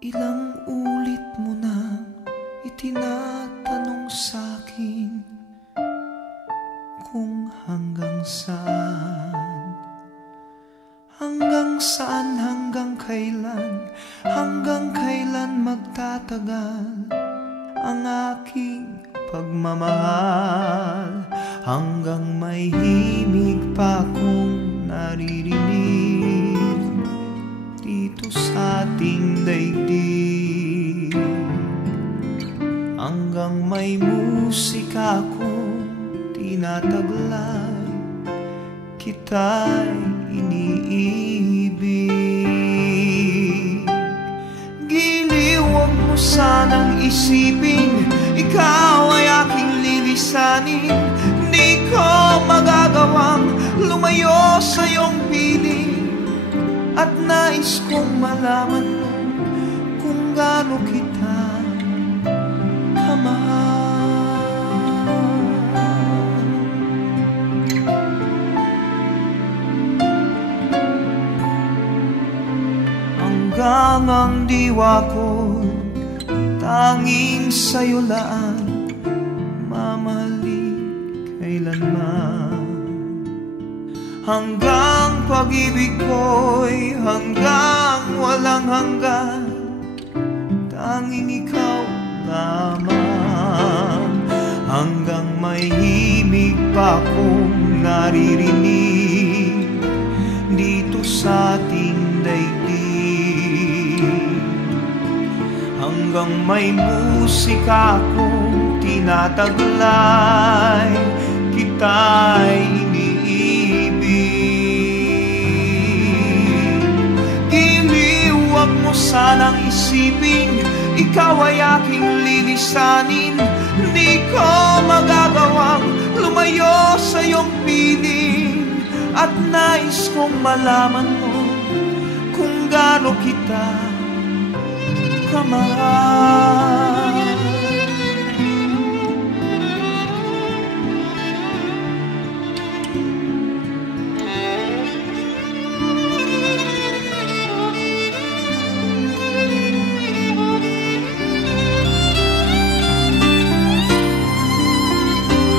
Ilang ulit mo nang itinatanong sa'kin kung hanggang saan, hanggang kailan magtatagal ang aking pagmamahal, hanggang may himig pa akong naririnig dito sa ating daigdig, hanggang may musika akong tinataglay, kita'y iniibig. Giliw, huwag mo sanang isipin ikaw ay aking lilisanin. Di ko magagawang lumayo sa iyong piling, at nais kong malaman mo kung gaano kita kamahal. Hanggang ang diwa ko tanging sa'yo laan, mamahalin kailanman. Hanggang pag-ibig ko'y hanggang walang hanggan, tanging ikaw lamang. Hanggang may himig pa akong naririnig dito sa ating daigdig, hanggang may musika akong tinataglay, kita'y iniibig. Giliw, huwag mo sanang isipin ikaw ay aking lilisanin. Di ko magagawang lumayo sa iyong piling, at nais kong malaman mo kung gaano kita kamahal.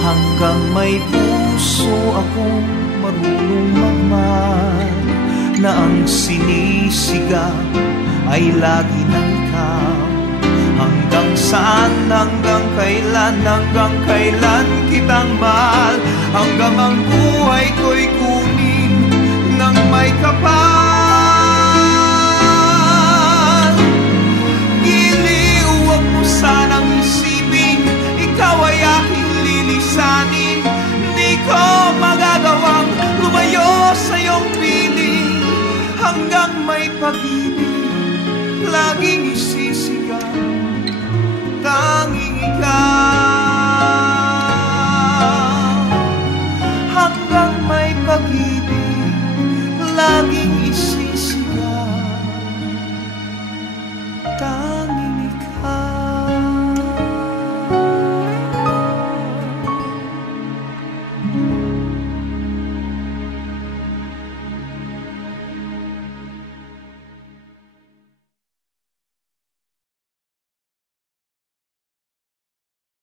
Hanggang may puso akong marunong magmahal, na ang sinisigaw ay lagi ng ikaw. Hanggang saan, hanggang kailan kitang mahal, hanggang ang buhay ko'y kunin ng may kapal. Giliw, huwag mo sanang isipin ikaw ay aking lilisanin. Di ko magagawang lumayo sa iyong piling, hanggang may pag-ibig laging isisigaw, tanging ikaw.